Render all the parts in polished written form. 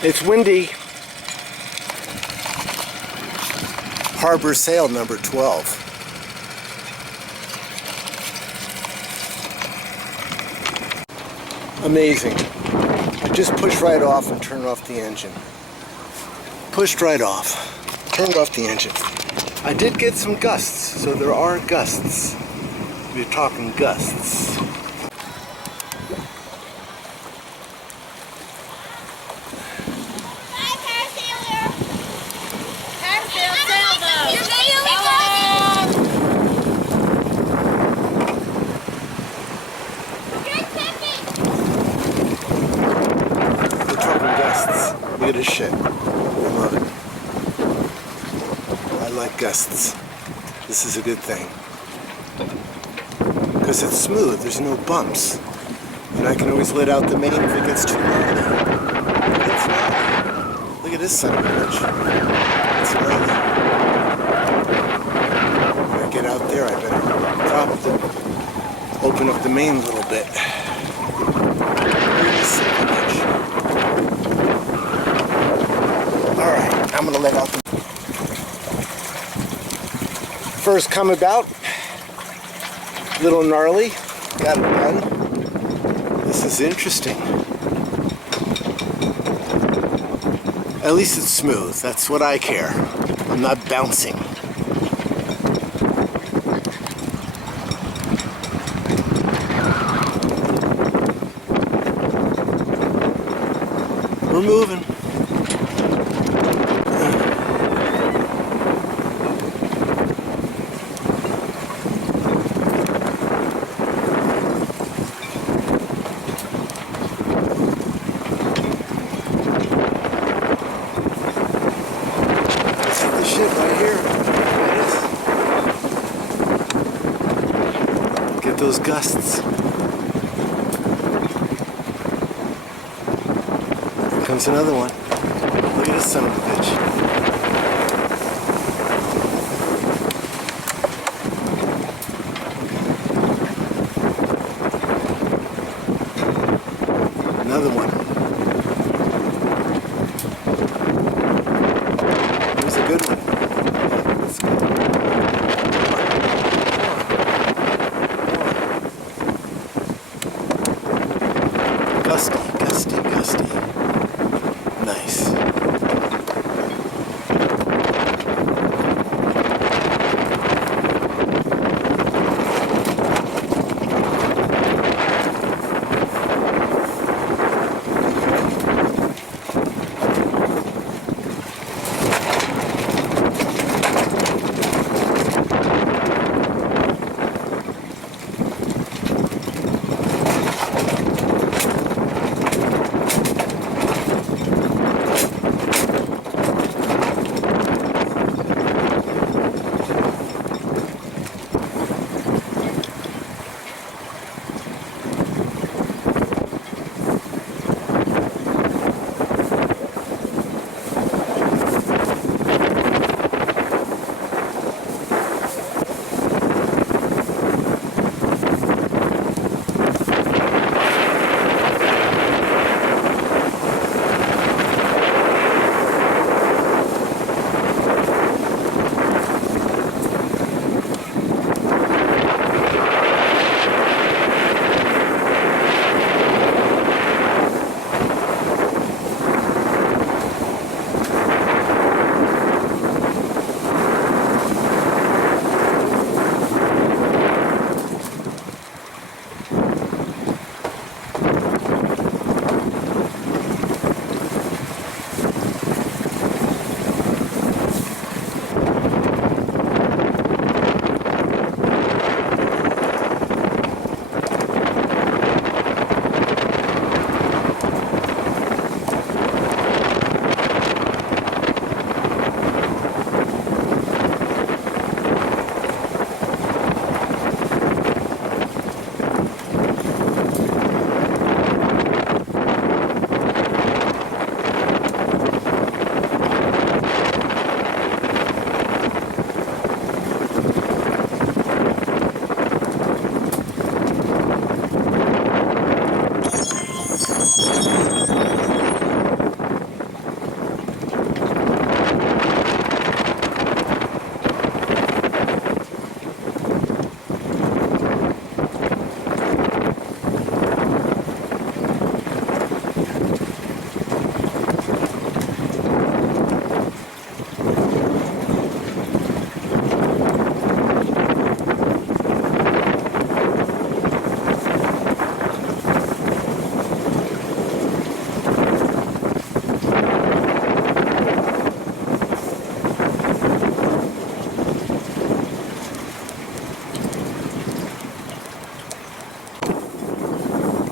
It's windy. Harbor sail number 12. Amazing. I just pushed right off and turned off the engine. Pushed right off, turned off the engine. I did get some gusts, so there are gusts. We're talking gusts. Look at this shit. I love it. I like gusts. This is a good thing. Because it's smooth, there's no bumps. And I can always let out the main if it gets too gnarly. Look at this son of a bitch. It's gnarly. When I get out there, I better open up the main a little bit. Look at this son of a bitch. Alright, I'm gonna let out the first come about. Little gnarly. Got it done. This is interesting. At least it's smooth. That's what I care. I'm not bouncing. We're moving. Shit right here. There it is. Get those gusts. Here comes another one. Look at this son of a bitch. Another one. Here's a good one. Let's go. Gusty, gusty, gusty. Nice.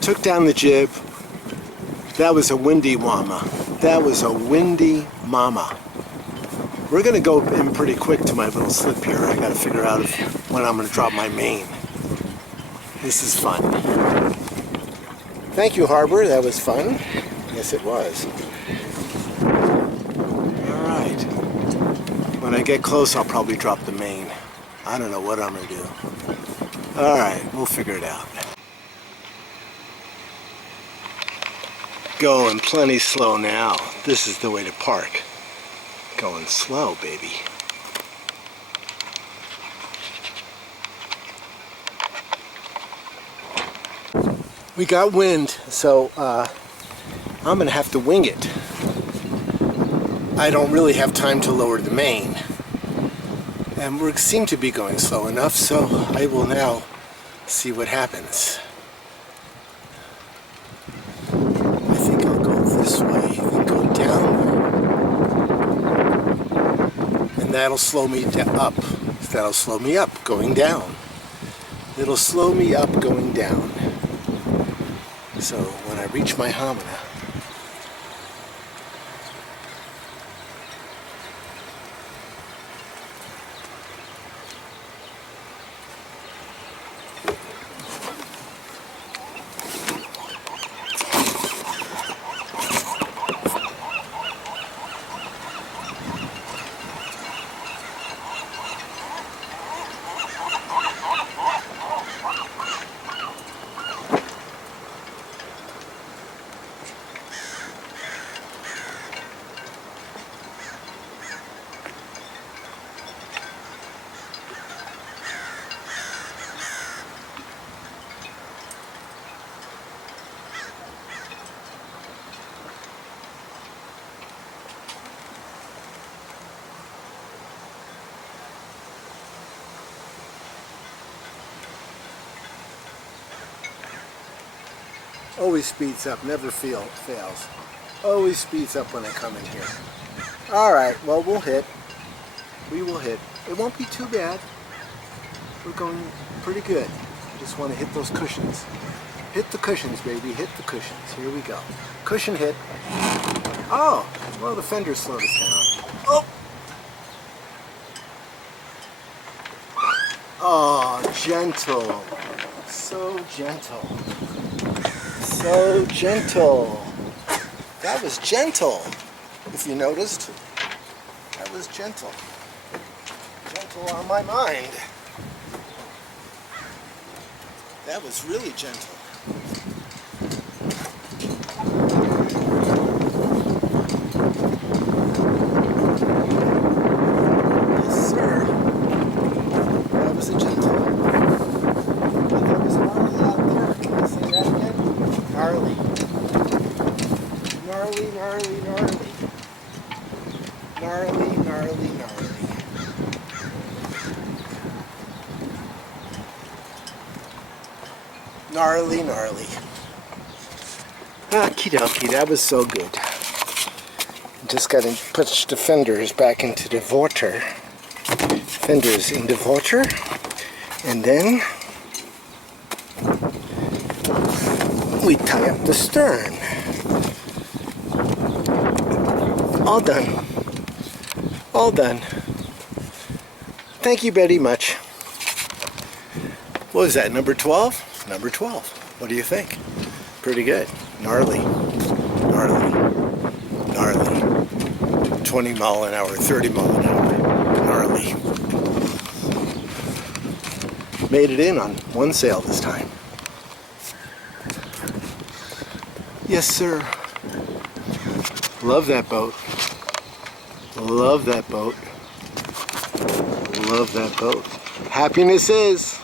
Took down the jib. That was a windy mama. That was a windy mama. We're gonna go in pretty quick to my little slip here. I gotta figure out when I'm gonna drop my main. This is fun. Thank you, Harbor. That was fun. Yes, it was. All right. When I get close, I'll probably drop the main. I don't know what I'm gonna do. All right, we'll figure it out. Going plenty slow now. This is the way to park. Going slow, baby. We got wind, so I'm gonna have to wing it. I don't really have time to lower the main. And we seem to be going slow enough, so I will now see what happens. I think I'll go this way, then go down. And that'll slow me up. That'll slow me up going down. It'll slow me up going down. So when I reach my homina, always speeds up, never fails. Always speeds up when I come in here. Alright, well, we'll hit. We will hit. It won't be too bad. We're going pretty good. I just want to hit those cushions. Hit the cushions, baby. Hit the cushions. Here we go. Cushion hit. Oh, well, the fender slowed us down. Oh! Oh, gentle. So gentle. So gentle. That was gentle, if you noticed. That was gentle. Gentle on my mind. That was really gentle. Yes, sir. That was a gentle. But there was gnarly out there. Can I say that again? Gnarly. Gnarly, gnarly, gnarly. Gnarly, gnarly, gnarly. Gnarly, gnarly. Okie dokie, that was so good. Just got to put the fenders back into the water. Fenders in the water. And then we tie up the stern. All done. All done. Thank you very much. What was that, number 12? Number 12. What do you think? Pretty good. Gnarly. Gnarly. Gnarly. 20 mile an hour, 30 mile an hour. Gnarly. Made it in on one sail this time. Yes, sir. Love that boat. Love that boat. Love that boat. Happiness is.